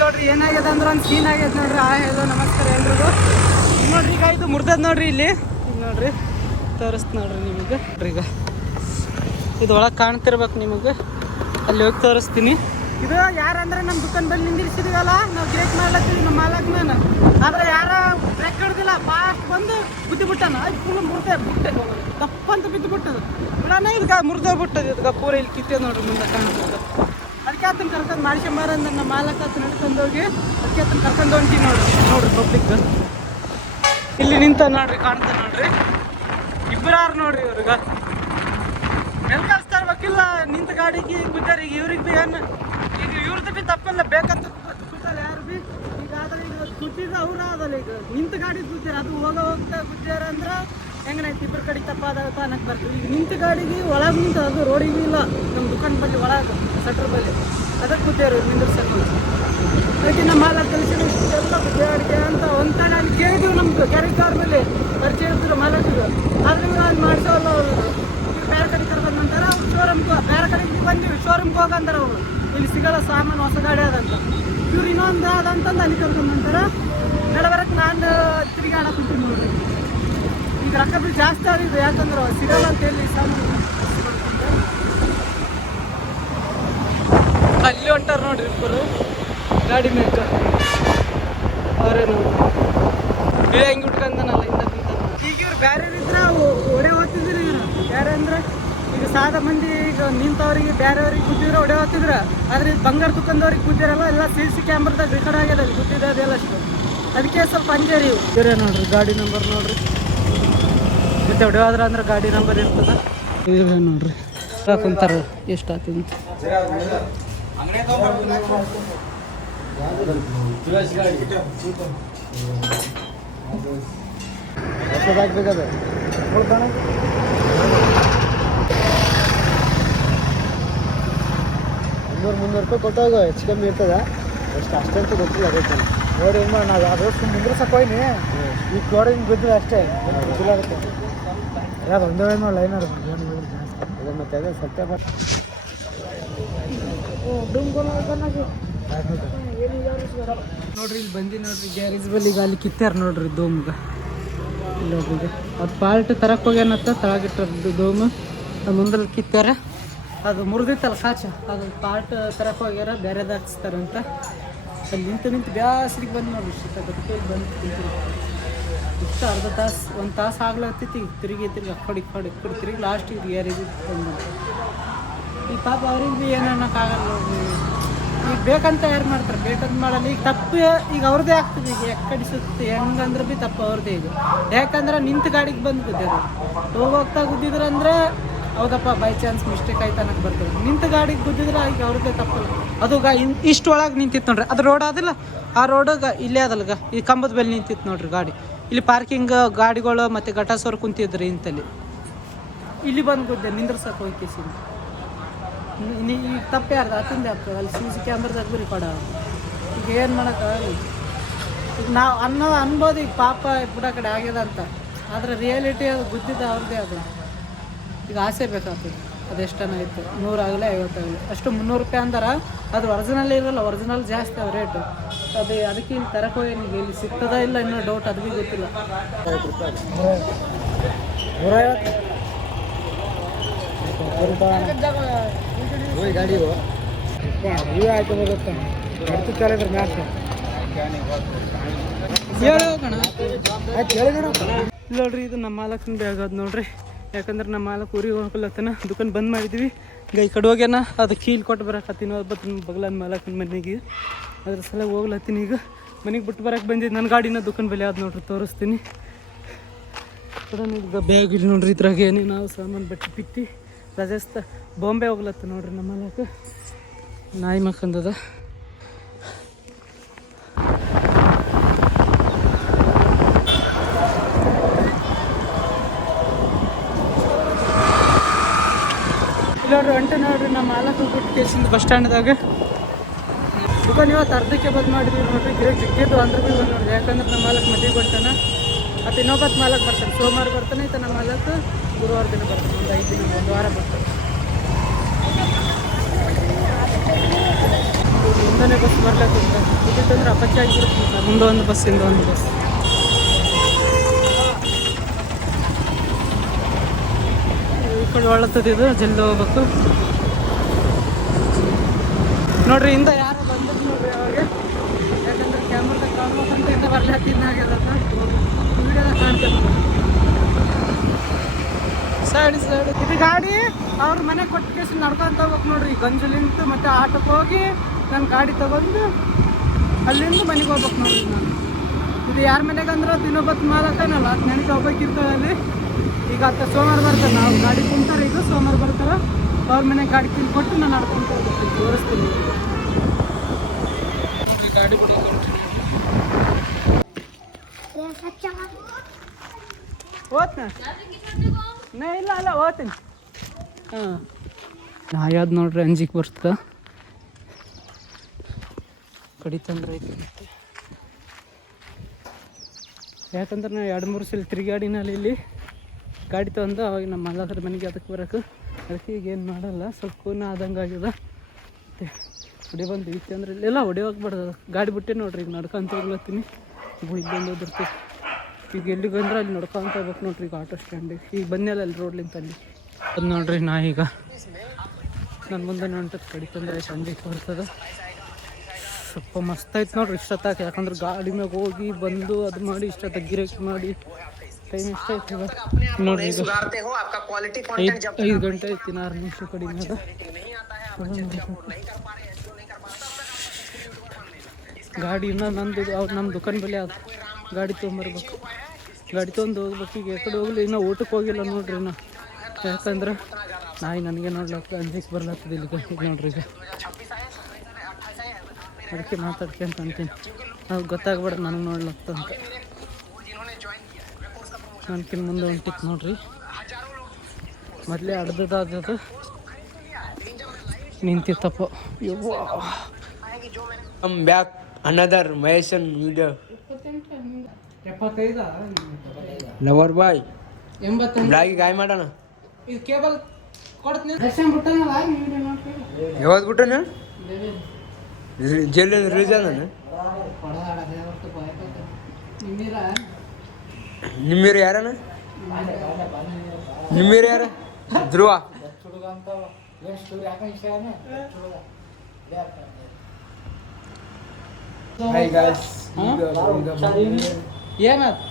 ನೋಡ್ರಿ ಏನಾಗ್ಯದ ಅಂದ್ರೆ ಒಂದು ಸೀನ್ ಆಗ್ಯದ ನೋಡ್ರಿ. hello ನಮಸ್ಕಾರ ಎಲ್ರಿಗೂ. ನೋಡ್ರಿ ಈಗ ಇದು ಮುರ್ದದ್ ನೋಡ್ರಿ ಇಲ್ಲಿ ನೋಡ್ರಿ ತೋರಿಸ್ತ ನೋಡ್ರಿ ನಿಮಗೆ. ಈಗ ಇದು ಒಳಗೆ ಕಾಣ್ತಿರ್ಬೇಕು ನಿಮಗೆ, ಅಲ್ಲಿ ಹೋಗಿ ತೋರಿಸ್ತೀನಿ. ಇದು ಯಾರಂದ್ರೆ ನಮ್ಮ ದುಕಾನ್ ಬಲ್ಲಿ ನಿಂದಿರಿಸಿದೀವಲ್ಲ, ನಾವು ಗಿರಾಕಿ ಮಾಡ್ಲತ್ತೀವಿ ನಮ್ಮ ಮಾಲಕ್ ನಾನು. ಆದ್ರೆ ಯಾರ ಬ್ರೇಕ್ ಹಿಡ್ದಿಲ್ಲ, ಫಾಸ್ಟ್ ಬಂದು ಬುದ್ಧಿ ಬಿಟ್ಟಾನ. ಅದು ಫುಲ್ ಮುರ್ದೆ ಬಿಟ್ಟೆ ತಪ್ಪಂತ ಬಿದ್ದು ಬಿಟ್ಟದು ಬಿಡೋಣ. ಇದಕ್ಕೆ ಮುರ್ದೆ ಬಿಟ್ಟದು, ಇದಕ್ಕೆ ಪೂರ ಇಲ್ಲಿ ಕಿತ್ತೆ ನೋಡ್ರಿ ಮುಂದೆ ಕಾಣ್ತದೆ. ಅದಕ್ಕೆ ಆತನ ಕರ್ಕೊಂಡು ಮಾಡ್ಕೊಂಬಾರಂದ್ರೆ ನಮ್ಮ ಮಾಲಕ್ ಆತ ನಡ್ಕೊಂಡು ಹೋಗಿ ಅದಕ್ಕೆ ಆತನ ಕರ್ಕೊಂಡು ಹೊಂಟಿ ನೋಡ್ರಿ ಪಬ್ಲಿಕ್ ಇಲ್ಲಿ ನಿಂತ ನೋಡ್ರಿ, ಕಾಣ್ತಾ ನೋಡ್ರಿ. ಇಬ್ಬರಾರು ನೋಡ್ರಿ ಇವ್ರಿಗೆ ಎಲ್ಲಿ ಕಳಿಸ್ತಾ ಇರ್ಬೇಕಿಲ್ಲ. ನಿಂತ ಗಾಡಿಗೆ ಗುದ್ದಾರಿಗೆ ಇವ್ರಿಗೆ ಭೀ ಏನು ಈಗ ಇವ್ರದ್ದು ಭೀ ತಪ್ಪಲ್ಲ, ಬೇಕಂತ ಕೂತಲ್ಲ ಯಾರು ಭೀ. ಈಗ ಆದ್ರೆ ಈಗ ಕೂತಿದ್ದು ಅವ್ರು ಆದಲ್ಲ, ಈಗ ನಿಂತ ಗಾಡಿ ಕೂತಾರ ಅದು ಹೋಗ್ತಾ ಗುದ್ದಾರ ಅಂದ್ರೆ ಹೆಂಗನಾಯ್ತು, ಇಬ್ಬರು ಕಡೆ ತಪ್ಪಾದಾಗ ತಾನಕ್ಕೆ ಬರ್ತದೆ. ಈಗ ನಿಂತ ಗಾಡಿಗೆ ಒಳಗೆ ನಿಂತ ಅದು ರೋಡಿಗೆ ಇಲ್ಲ, ನಮ್ಮ ದುಕಾನ್ ಬಲ್ಲಿ ಒಳಗೆ ಸಟ್ರ್ ಬಲ್ಲಿ ಅದಕ್ಕೆ ಕೂತಾರು ನಿಂದಿರ್ಸಕ್ಕೆ. ಅದಕ್ಕೆ ನಮ್ಮ ಮಾಲ ಕಲಿಸಿದ್ರು ಇಷ್ಟೆಲ್ಲ ಗುದ್ದಾಡಿಕೆ ಅಂತ ಒಂದು ತಾಣ ಅಲ್ಲಿ ಕೇಳಿದ್ವಿ. ನಮ್ದು ಕ್ಯಾರೆಕ್ಟರ್ ಮೇಲೆ ಪರಿಚಯ ಇರ್ತಿದ್ರು ಮಾಲಕರು, ಆದ್ರೆ ಇವ್ರು ಅಲ್ಲಿ ಮಾಡಿಸೋಲ್ಲ. ಅವರು ಬೇರೆ ಕಡೆ ಕರ್ಕೊಂಡು ಅಂತಾರೆ, ಅವ್ರು ಶೋರೂಮ್ಗೆ ಬೇರೆ ಕಡೆಗೆ ಬಂದೀವಿ, ಶೋರೂಮ್ಗೆ ಹೋಗಂತಾರೆ. ಅವರು ಇಲ್ಲಿ ಸಿಗಲ್ಲ ಸಾಮಾನು, ಹೊಸ ಗಾಡಿ ಆದಂತ. ಇವ್ರು ಇನ್ನೊಂದು ಆದಂತಂದು ಅಲ್ಲಿ ಕರ್ಕೊಂಡು ಅಂತಾರೆ. ನಡಬರಕ್ಕೆ ನಾನು ತಿರುಗಾಡ ಕುಂತೀನಿ ನೋಡ್ರಿ. ಈಗ ರೊಕ್ಕ ಬಿ ಜಾಸ್ತಿ ಆಗಿದ್ದು, ಯಾಕಂದ್ರೆ ಸಿಗಲ್ಲ ಅಂತ ಹೇಳಿ ಸಾಮಾನು. ಅಲ್ಲಿ ಹೊಂಟಾರ ನೋಡ್ರಿ ಇಬ್ಬರು ಗಾಡಿ ಮೇಕ. ಅವರೇ ನೋಡ್ರಿ ಬಿಳಿ ಹೆಂಗೆ ಉಟ್ಕೊಂಡನಲ್ಲ ಇಂದ ಈಗ ಇವ್ರು ಬೇರೆ ಇದ್ರೆ ಒಡೆ ಓದ್ತಿದ್ರು. ಇವರು ಬೇರೆ ಅಂದ್ರೆ ಈಗ ಸಾದ ಮಂದಿ ಈಗ ನಿಂತವ್ರಿಗೆ ಬೇರೆಯವ್ರಿಗೆ ಕೂತಿದ್ರೆ ಒಡೆ ಓದ್ತಿದ್ರು. ಆದ್ರೆ ಬಂಗಾರ ದುಕಾನ್ದವ್ರಿಗೆ ಕೂತಿರಲ್ಲ, ಎಲ್ಲ CC ಕ್ಯಾಮ್ರಾದಾಗ ರೆಕಾರ್ಡ್ ಆಗ್ಯದ ಅಲ್ಲಿ ಕೂತಿದ್ದೆ ಅದೆಲ್ಲ ಅಷ್ಟು. ಅದಕ್ಕೆ ಸ್ವಲ್ಪ ಅಂಜೇರಿ ಇವು ಬೇರೆ ನೋಡ್ರಿ. ಗಾಡಿ ನಂಬರ್ ನೋಡ್ರಿ, ಮತ್ತೆ ಹೊಡೆಯೋದ್ರ ಅಂದ್ರೆ ಗಾಡಿ ನಂಬರ್ ಇರ್ತದ. ಇದ್ರೆ ನೋಡ್ರಿ ಕುಂತಾರ ಎಷ್ಟಾಗ್ತದೆ ಅಂತ. $300 ರೂಪಾಯಿ ಕೊಟ್ಟಾಗ ಹೆಚ್ಚು ಕಮ್ಮಿ ಇರ್ತದ, ಎಷ್ಟು ಅಷ್ಟಂತ ಗೊತ್ತಿಲ್ಲ. ಅದಕ್ಕೆ ನೋಡಿ ಏನು ಮಾಡಿ ನಾವು ಯಾವ್ದು ಮುಂದ್ರೆ ಸಾಕೋಯ್ನಿ ಈಗ ಕೋಡಿ ಹಿಂಗೆ ಬಿದ್ದಿಲ್ಲ ಅಷ್ಟೇ, ಗೊತ್ತಿಲ್ಲ. ಆಗುತ್ತೆ ಯಾವ್ದು ಒಂದೇ ನೋಡಿ ಲೈನ್ ಅದು ಮತ್ತೆ ಅದೇ ಸತ್ಯ ನೋಡ್ರಿ. ಇಲ್ಲಿ ಬಂದು ನೋಡ್ರಿ ಗ್ಯಾರೇಜ್ ಬಲ್ಲಿ ಈಗ ಅಲ್ಲಿ ಕಿತ್ತಾರ ನೋಡ್ರಿ ದೋಮ್ಗ. ಇಲ್ಲಿ ನೋಡ್ರಿ ಅದು ಪಾಲ್ಟ್ ತರಕ್ಕೆ ಹೋಗ್ಯಾನತ್ತ, ತಳಗಿಟ್ಟ ದೋಮು ಅದು ಮುಂದಲ್ಲಿ ಕಿತ್ತಾರ. ಅದು ಮುರಿದಿತ್ತಲ್ಲ ಕಾಚ, ಅದು ಪಾರ್ಟ್ ತರಕ್ಕೆ ಹೋಗ್ಯಾರ, ಬೇರೆದು ಹಾಕ್ಸ್ತಾರಂತ. ಅಲ್ಲಿ ನಿಂತು ಬ್ಯಾಸ್ರಿಗೆ ಬಂದು ನೋಡ್ರಿ ಶೀತ ಗಟ್ಟಿ ಬಂದು ತಿಂತೀರಿ. ಇಷ್ಟು ಅರ್ಧ ತಾಸು ಒಂದು ತಾಸು ಆಗ್ಲತ್ತೈತಿ. ಈಗ ತಿರುಗಿ ಆ ಕಡೆ ತಿರುಗಿ ಲಾಸ್ಟಿಗೆ ಗ್ಯಾರೇಜಿಗೆ ಬಂದು ಈ ಪಾಪ ಅವ್ರಿಗೆ ಭೀ ಏನು ಅನ್ನೋಕ್ಕಾಗಲ್ಲ ನೋಡ್ರಿ. ಈಗ ಬೇಕಂತ ಯಾರು ಮಾಡ್ತಾರೆ, ಬೇಕಂತ ಮಾಡಲ್ಲ. ಈಗ ತಪ್ಪು ಈಗ ಅವ್ರದ್ದೇ ಆಗ್ತದೆ. ಈಗ ಎಕ್ಕಡಿ ಸುತ್ತೆ ಹೆಂಗಂದ್ರೆ ಭೀ ತಪ್ಪು ಅವ್ರದ್ದೇ. ಈಗ ಯಾಕಂದ್ರೆ ನಿಂತು ಗಾಡಿಗೆ ಬಂದು ಗುದ್ದಿದ್ರು, ಹೋಗ್ತಾ ಗುದ್ದಿದ್ರು ಅಂದ್ರೆ ಹೌದಪ್ಪ ಬೈ ಚಾನ್ಸ್ ಮಿಸ್ಟೇಕ್ ಆಯ್ತು ಅನ್ನಕ್ಕೆ ಬರ್ತದೆ. ನಿಂತು ಗಾಡಿಗೆ ಗುದ್ದಿದ್ರೆ ಈಗ ಅವ್ರದ್ದೇ ತಪ್ಪಲ್ಲ. ಅದು ಇಷ್ಟು ಒಳಗೆ ನಿಂತಿತ್ತು ನೋಡ್ರಿ, ಅದು ರೋಡ್ ಆದಿಲ್ಲ, ಆ ರೋಡಿಗೆ ಇಲ್ಲೇ ಅದಲ್ಗ ಈ ಕಂಬದ ಬೆಲೆ ನಿಂತಿತ್ತು ನೋಡ್ರಿ ಗಾಡಿ. ಇಲ್ಲಿ ಪಾರ್ಕಿಂಗ್ ಗಾಡಿಗಳು ಮತ್ತು ಗಟಾಸೋರು ಕುಂತಿದ್ರಿ ಇಂತಲ್ಲಿ. ಇಲ್ಲಿ ಬಂದು ಗುದ್ದೆ ನಿಂದ್ರಸಕ್ಕೆ ಹೋಗ್ತೀವಿ. ಈಗ ತಪ್ಪೇ ಯಾರ್ದು ಅತಿಂದೆ ಆಗ್ತದೆ. ಅಲ್ಲಿ CC ಕ್ಯಾಮ್ರಾದಾಗ ಬರೀ ಕೊಡ. ಈಗ ಏನು ಮಾಡೋಕ್ಕಾಗಲ್ಲ. ಈಗ ನಾವು ಅನ್ಬೋದು ಈಗ ಪಾಪ ಬುಡ ಕಡೆ ಆಗ್ಯದ ಅಂತ, ಆದರೆ ರಿಯಾಲಿಟಿ ಅದು ಗುದ್ದಿದ್ದ ಅವ್ರದ್ದೇ. ಅದು ಈಗ ಆಸೆ ಬೇಕಾಗ್ತದೆ. ಅದೆಷ್ಟನ ಇತ್ತು, 100 ಆಗಲಿ 50 ಆಗಲಿ ಅಷ್ಟು. $300 ರೂಪಾಯಿ ಅಂದ್ರೆ ಅದು ಒರಿಜಿನಲ್ ಇರೋಲ್ಲ, ಒರಿಜಿನಲ್ ಜಾಸ್ತಿ ಅವ ರೇಟು. ಅದಕ್ಕೆ ಇಲ್ಲಿ ತರಕ್ಕೆ ಹೋಗಿ ಇಲ್ಲಿ ಸಿಗ್ತದ ಇಲ್ಲ ಇನ್ನೂ ಡೌಟ್, ಅದು ಭೀ ಗೊತ್ತಿಲ್ಲ. ಗಾಡಿ ಇವೇ ಆಯ್ತು ಬರುತ್ತೆ ಅಡ್ತು ಕೇಳಿದ್ರೆ ಮ್ಯಾಚ್ ನೋಡ್ರಿ. ಇದು ನಮ್ಮ ಮಾಲಕನ ಬ್ಯಾಗ್ ಅದು ನೋಡ್ರಿ. ಯಾಕಂದ್ರೆ ನಮ್ಮ ಮಾಲಕ್ ಊರಿಗೆ ಹೋಗ್ಲತ್ತನ, ದುಕಾನ್ ಬಂದ್ ಮಾಡಿದ್ವಿ. ಈಗ ಈ ಕಡೆ ಹೋಗ್ಯಾನ, ಅದು ಕೀಲ್ ಕೊಟ್ಟು ಬರಕತ್ತೀನಿ ಒಬ್ಬತ್ತಿನ ಬಗ್ಲನ್ ಮಾಲಕನ ಮನೆಗೆ. ಅದ್ರ ಸಲ ಹೋಗ್ಲತ್ತೀನಿ. ಈಗ ಮನೆಗೆ ಬಿಟ್ಟು ಬರಕ್ಕೆ ಬಂದಿದ್ದು ನನ್ನ ಗಾಡಿನ ದುಕಾನ್ ಬೆಲೆ ಅದು ನೋಡ್ರಿ, ತೋರಿಸ್ತೀನಿ. ಈಗ ಬ್ಯಾಗ್ ಇಲ್ಲಿ ನೋಡ್ರಿ, ಇದ್ರಾಗ ಏನೇ ನಾವು ಸಾಮಾನು ಬಟ್ಟೆ ಪಿತ್ತಿ ರಾಜಸ್ಥಾನ ಬಾಂಬೆ ಹೋಗ್ಲತ್ತ ನೋಡ್ರಿ. ನಮ್ಮ ಮಾಲಕ ನಾಯಿ ಮಕ್ಕಂದದ. ನೋಡ್ರಿ ಹೊಂಟೆ ನೋಡ್ರಿ ನಮ್ಮ ಮಾಲಕ ಬಿಟ್ಟು ಕೇಸಿಂದ ಬಸ್ ಸ್ಟ್ಯಾಂಡ್ದಾಗ. ದುಕಾನ್ ಇವತ್ತು ಅರ್ಧಕ್ಕೆ ಬಂದ್ ಮಾಡಿದ್ವಿ ನೋಡ್ರಿ. ಗಿರಾಕಿ ಸಿಕ್ಕಿದ್ದು ಅಂದ್ರೆ ಭೀ ಬಂದು ನೋಡ್ರಿ. ಯಾಕಂದ್ರೆ ನಮ್ಮ ಮಾಲಕ್ ಮದುವೆ ಕೊಡ್ತಾನೆ, ಮತ್ತು ಇನ್ನೊಬ್ಬತ್ತು ಮಾಲಕ್ ಬರ್ತಾನೆ. ಸೋಮವಾರ ಬರ್ತಾನೆ, ಇತ್ತು ನಮ್ಮ ಮಾಲಕ್ ಗುರುವಾರ ದಿನ ಬರ್ತಾನೆ. ಒಂದು 5 ದಿನ, 1 ವಾರ ಬರ್ತಾನೆ. ಮುಂದೆನೇ ಬಸ್ ಬರ್ಲತ್ತಿತ್ತು ಇದ್ದಿತ್ತಂದ್ರೆ ಅಪಚೆ ಆಗಿರುತ್ತೆ ಸರ್. ಮುಂದೆ ಒಂದು ಬಸ್ ಹಿಂದೆ ಒಂದು ಬಸ್. ಈ ಕಡೆ ಒಳ್ಳತ್ತದಿದು ಜಲ್ದಿ ಹೋಗ್ಬೇಕು ನೋಡ್ರಿ. ಇಂದ ಯಾರು ಬಂದಿದ್ದು ನೋಡ್ರಿ ಅವಾಗ, ಯಾಕಂದ್ರೆ ಕ್ಯಾಮ್ರಾದಾಗ ಕಾಣ್ಬೇಕಂತ ಇಂದ ಬರ್ಲತ್ತಿದ್ದ ಆಗ್ಯದ ವಿಡಿಯೋದಾಗ ಕಾಣ್ತದೆ. ಸೈಡ್ ಇದು ಗಾಡಿ ಅವ್ರ ಮನೆ ಕೊಟ್ಟು ಕೇಸಿ ನಡ್ಕೊಂತ ಹೋಗ್ಬೇಕು ನೋಡ್ರಿ. ಗಂಜಲಿಂತ ಮತ್ತೆ ಆಟೋಕ್ಕೆ ಹೋಗಿ ನನ್ನ ಗಾಡಿ ತಗೊಂಡು ಅಲ್ಲಿಂದ ಮನೆಗೆ ಹೋಗ್ಬೇಕು ನೋಡ್ರಿ ನಾನು. ಇದು ಯಾರ ಮನೆಗೆ ಅಂದ್ರೆ ಇನ್ನೊಬ್ಬತ್ತು ಮಾಲಕನಲ್ಲ ನೆನಪು ಹೋಗ್ಬೇಕಿರ್ತಾಳೆ ಅಲ್ಲಿ. ಈಗ ಅತ್ತ ಸೋಮವಾರ ಬರ್ತಾರೆ, ನಾವು ಗಾಡಿ ಕುಂತಾರೆ, ಈಗ ಸೋಮವಾರ ಬರ್ತಾರೆ. ಅವ್ರ ಮನೆಗೆ ಗಾಡಿ ಕೊಟ್ಟು ನಾನು ನಡ್ಕೊಂತ ಹೋಗ್ತೀನಿ, ತೋರಿಸ್ತೀನಿ ಗಾಡಿ ಕೂಡ ಓದ್ನ ನಾ ಇಲ್ಲ ಅಲ್ಲ ಓದ್ತೀನಿ. ಹಾಂ ಯಾವ್ದು ನೋಡ್ರಿ ಅಂಜಿಕೆ ಬರ್ತದ ಕಡಿತಂದ್ರೆ ಐತಿ. ಮತ್ತೆ ಯಾಕಂದ್ರೆ ನಾ 2-3 ಸಲ ತಿರುಗಾಡಿನಲ್ಲಿ ಇಲ್ಲಿ ಗಾಡಿ ತಂದು ಅವಾಗ ನಮ್ಮ ಮಲ್ಲದ್ರ ಮನೆಗೆ ಅದಕ್ಕೆ ಬರೋಕೆ. ಅದಕ್ಕೆ ಈಗ ಏನು ಮಾಡಲ್ಲ, ಸ್ವಲ್ಪ ಕೂನ ಆದಂಗೆ ಆಗ್ಯದ. ಮತ್ತು ಹೊಡಿ ಬಂದು ಐತಿ ಅಂದ್ರೆ ಇಲ್ಲೆಲ್ಲ ಹೊಡಿಯೋಕೆ ಬಡ್ದು ಗಾಡಿ ಬಿಟ್ಟೆ ನೋಡ್ರಿ. ಈಗ ನಡ್ಕೊಂತ ಹೋಗ್ಲತ್ತೀನಿ. ಇಲ್ಲೊಂದು ಓದಿರ್ತೀವಿ. ಈಗ ಎಲ್ಲಿಗೆ ಅಂದ್ರೆ ಅಲ್ಲಿ ನಡ್ಕೊಂತ ಹೋಗ್ಬೇಕು ನೋಡ್ರಿ. ಈಗ ಆಟೋ ಸ್ಟ್ಯಾಂಡಿಗೆ ಈಗ ಬಂದೆಲ್ಲ ಅಲ್ಲಿ ರೋಡ್ಲಿಂತ ಅಲ್ಲಿ ಅದು ನೋಡ್ರಿ. ನಾ ಈಗ ನನ್ನ ಮುಂದೆ ಹೊಂಟದ್ದು ಕಡಿತಂದ್ರೆ ಸಂಜೆಗೆ ಬರ್ತದೆ. ಸ್ವಲ್ಪ ಮಸ್ತ್ ಐತೆ ನೋಡ್ರಿ ಇಷ್ಟೊತ್ತಾಕ. ಯಾಕಂದ್ರೆ ಗಾಡಿ ಮ್ಯಾಗ ಹೋಗಿ ಬಂದು ಅದು ಮಾಡಿ ಇಷ್ಟೊತ್ತಾಗ ಗಿರಾಕಿ ಮಾಡಿ ಟೈಮ್ ಇಷ್ಟ ಐತಿ ನೋಡ್ರಿ. ಈಗ 5 ಗಂಟೆ ಐತಿ, 6 ನಿಮಿಷ ಕಡಿಮೆ ಅದ. ಗಾಡಿ ಇನ್ನೂ ನಂದು ಅವ್ರು ನಮ್ಮ ದುಕಾನ್ ಬೆಲೆ ಅದು. ಗಾಡಿ ತೊಗೊಂಬರ್ಬೇಕು, ಗಾಡಿ ತೊಗೊಂಡು ಹೋಗ್ಬೇಕು. ಈಗ ಎಕಡೆ ಹೋಗ್ಲಿ, ಇನ್ನೂ ಊಟಕ್ಕೆ ಹೋಗಿಲ್ಲ ನೋಡ್ರಿ ನಾ. ಯಾಕಂದ್ರೆ ನಾಯಿ ನನಗೆ ನೋಡ್ಲಕ್ಕ ಅಂಜಿಕೆ ಬರ್ಲತ್ತದ ಇಲ್ಲಿಗೆ. ಈಗ ನೋಡ್ರಿ ಈಗ ಅದಕ್ಕೆ ಮಾತಾಡ್ಕೊಂತ ಅಂತೀನಿ. ಅದು ಗೊತ್ತಾಗ್ಬೇಡ ನನಗೆ ನೋಡ್ಲತ್ತಂತ. ನನ್ಕಿನ್ ಮುಂದೆ ಹೊಂಟಿತ್ತು ನೋಡ್ರಿ. ಮೊದಲೇ ಅಡ್ದದಾದದು ನಿಂತಿತ್ತಪ್ಪ. ಬ್ಯಾಕ್ ಅನದರ್ ಮಹೇಶನ್ ವಿಡಿಯೋ. 75 ಲವರ್ ಬಾಯ್ 80 ಬ್ಲಾಗಿ ಗಾಯ ಮಾಡೋಣ. ಇದು ಕೇಬಲ್ ಕೊಡ್ತೀನಿ ದರ್ಶನ್ ಬಿಟ್ಟನಲ್ಲ ವಿಡಿಯೋ ಮಾಡ್ತೀವಿ. ಯಾವ್ದು ಬಿಟ್ಟನ ಜಲ್ಲಿ ರೀಸನ್ ನಿಮ್ಮಿರು ಯಾರನ? ನಿಮ್ಮಿರು ಯಾರ? ಧ್ರುವ. ಏನಾಯ್ತು?